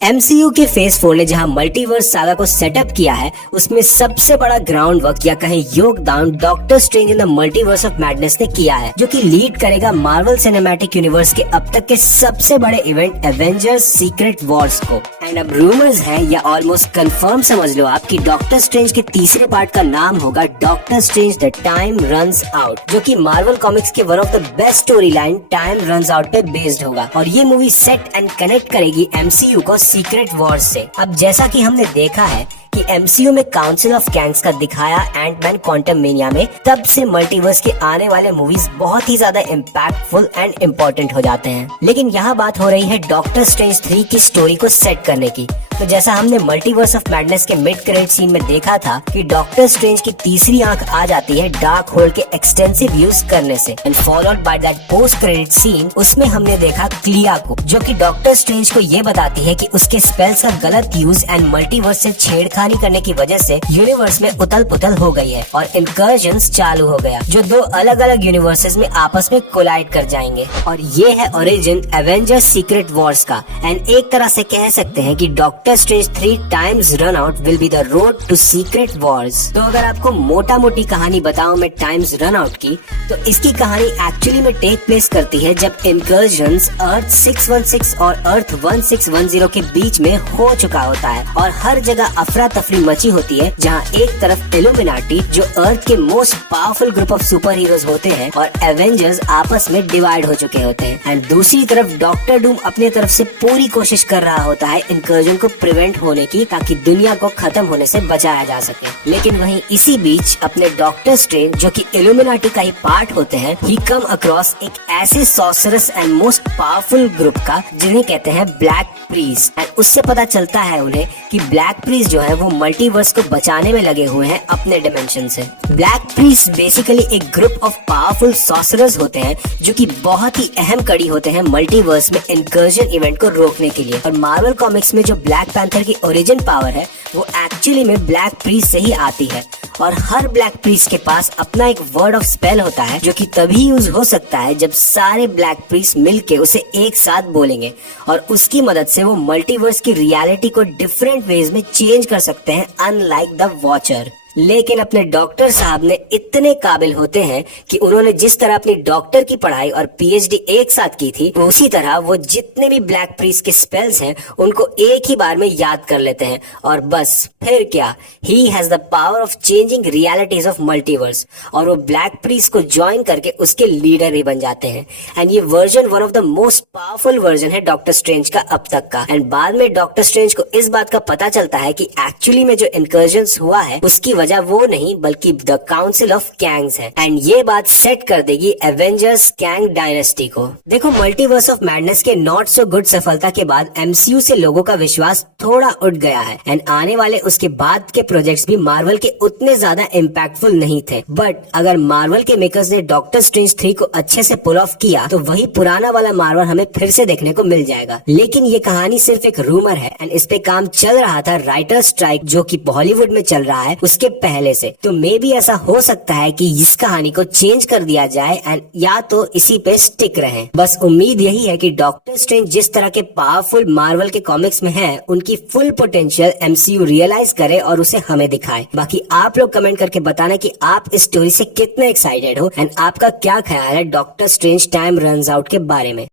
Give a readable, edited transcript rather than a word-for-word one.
MCU के phase 4 ने जहां मल्टीवर्स सागा को सेटअप किया है, उसमें सबसे बड़ा ग्राउंड वर्क या कहें योगदान doctor strange in the multiverse of madness ने किया है, जो कि लीड करेगा मार्वल सिनेमैटिक यूनिवर्स के अब तक के सबसे बड़े इवेंट एवेंजर्स सीक्रेट वॉर्स को। एंड अब रूमर्स हैं या ऑलमोस्ट कंफर्म समझ लो आप कि डॉक्टर स्ट्रेंज के तीसरे पार्ट का नाम होगा doctor strange the time runs out, जो कि मार्वल कॉमिक्स के one of the best story line time runs out पे बेस्ड होगा। और ये मूवी सेट एंड कनेक्ट करेगी एमसीयू को सीक्रेट वॉर्स से। अब जैसा कि हमने देखा है कि एमसीयू में काउंसिल ऑफ गैंग्स का दिखाया एंटमैन क्वांटममेनिया में, तब से मल्टीवर्स के आने वाले मूवीज बहुत ही ज्यादा इम्पैक्टफुल एंड इम्पोर्टेंट हो जाते हैं। लेकिन यहाँ बात हो रही है डॉक्टर स्ट्रेंज 3 की स्टोरी को सेट करने की। तो जैसा हमने मल्टीवर्स ऑफ मैडनेस के मिड क्रेडिट सीन में देखा था कि डॉक्टर स्ट्रेंज की तीसरी आंख आ जाती है डार्क होल्ड के एक्सटेंसिव यूज करने से, and followed by that post credit scene, उसमें हमने देखा क्लिया को, जो कि डॉक्टर स्ट्रेंज को ये बताती है कि उसके स्पेल्स का गलत यूज एंड मल्टीवर्स से छेड़खानी करने की वजह से यूनिवर्स में उथल पुथल हो गई है और इनकर्जन्स चालू हो गया, जो दो अलग अलग यूनिवर्सेस में आपस में कोलाइड कर जाएंगे। और ये है ओरिजिन एवेंजर्स सीक्रेट वॉर्स का। एंड एक तरह से कह सकते हैं कि Doctor Strange 3 times run out will be the road to Secret Wars. तो अगर आपको मोटा मोटी कहानी बताऊं मैं टाइम्स रन आउट की, तो इसकी कहानी एक्चुअली में टेक प्लेस करती है जब इनकर्जन्स अर्थ 616 और अर्थ 1610 के बीच में हो चुका होता है और हर जगह अफरा तफरी मची होती है, जहाँ एक तरफ इल्यूमिनाटी जो अर्थ के most powerful group of super heroes होते हैं और एवेंजर्स आपस में डिवाइड हो चुके होते हैं, एंड दूसरी तरफ डॉक्टर डूम अपनी तरफ से पूरी कोशिश कर रहा होता है इनकर्जन को प्रिवेंट होने की, ताकि दुनिया को खत्म होने से बचाया जा सके। लेकिन वहीं इसी बीच अपने डॉक्टर स्ट्रेंज, जो कि इल्यूमिनाटी का ही पार्ट होते हैं, ही कम अक्रॉस एक ऐसे sorcerer's and most powerful group का जिन्हें कहते हैं ब्लैक प्रीस्ट। एंड उससे पता चलता है उन्हें कि ब्लैक प्रीस्ट जो है वो मल्टीवर्स को बचाने में लगे हुए हैं अपने डिमेंशन से। ब्लैक प्रीस्ट बेसिकली एक ग्रुप ऑफ पावरफुल सॉर्सरर्स होते हैं जो कि बहुत ही अहम कड़ी होते हैं मल्टीवर्स में इनकर्जन इवेंट को रोकने के लिए। और मार्वल कॉमिक्स में जो ब्लैक पैंथर की ओरिजिन पावर है वो एक्चुअली में ब्लैक प्रीस्ट से ही आती है, और हर ब्लैक प्रीस्ट के पास अपना एक वर्ड ऑफ स्पेल होता है जो कि तभी यूज हो सकता है जब सारे ब्लैक प्रीस्ट मिलके उसे एक साथ बोलेंगे, और उसकी मदद से वो मल्टीवर्स की रियलिटी को डिफरेंट वेज में चेंज कर सकते हैं, अनलाइक द वॉचर। लेकिन अपने डॉक्टर साहब ने इतने काबिल होते हैं कि उन्होंने जिस तरह अपनी डॉक्टर की पढ़ाई और पीएचडी एक साथ की थी, उसी तरह वो जितने भी ब्लैक प्रीस्ट के स्पेल्स हैं उनको एक ही बार में याद कर लेते हैं, और बस फिर क्या, he has the power of changing realities of multiverse, और वो ब्लैक प्रीस्ट को ज्वाइन करके उसके लीडर भी बन जाते हैं। एंड ये version one of the most powerful version है डॉक्टर स्ट्रेंज का अब तक का। एंड बाद में डॉक्टर स्ट्रेंज को इस बात का पता चलता है कि एक्चुअली में जो इनकर्जन्स हुआ है उसकी वजह वो नहीं बल्कि द काउंसिल ऑफ गैंग्स है, एंड ये बात सेट कर देगी एवेंजर्स गैंग डायनेस्टी को। देखो, मल्टीवर्स ऑफ मैडनेस के नॉट सो गुड सफलता के बाद एमसीयू से लोगों का विश्वास थोड़ा उठ गया है, एंड आने वाले उसके बाद के प्रोजेक्ट्स भी मार्वल के उतने ज्यादा इम्पैक्टफुल नहीं थे। बट अगर मार्वल के मेकर्स ने डॉक्टर स्ट्रेंज 3 को अच्छे से पुल ऑफ किया तो वही पुराना वाला मार्वल हमें फिर से देखने को मिल जाएगा। लेकिन ये कहानी सिर्फ एक रूमर है, एंड इस पे काम चल रहा था राइटर स्ट्राइक जो कि बॉलीवुड में चल रहा है उसके पहले से। तो मे भी ऐसा हो सकता है कि इस कहानी को चेंज कर दिया जाए, एंड या तो इसी पे स्टिक रहे। बस उम्मीद यही है कि डॉक्टर स्ट्रेंज जिस तरह के पावरफुल मार्वल के कॉमिक्स में है, उनकी फुल पोटेंशियल एमसीयू रियलाइज करे और उसे हमें दिखाए। बाकी आप लोग कमेंट करके बताना कि आप इस स्टोरी से कितने एक्साइटेड हो, एंड आपका क्या ख्याल है doctor strange time runs out के बारे में।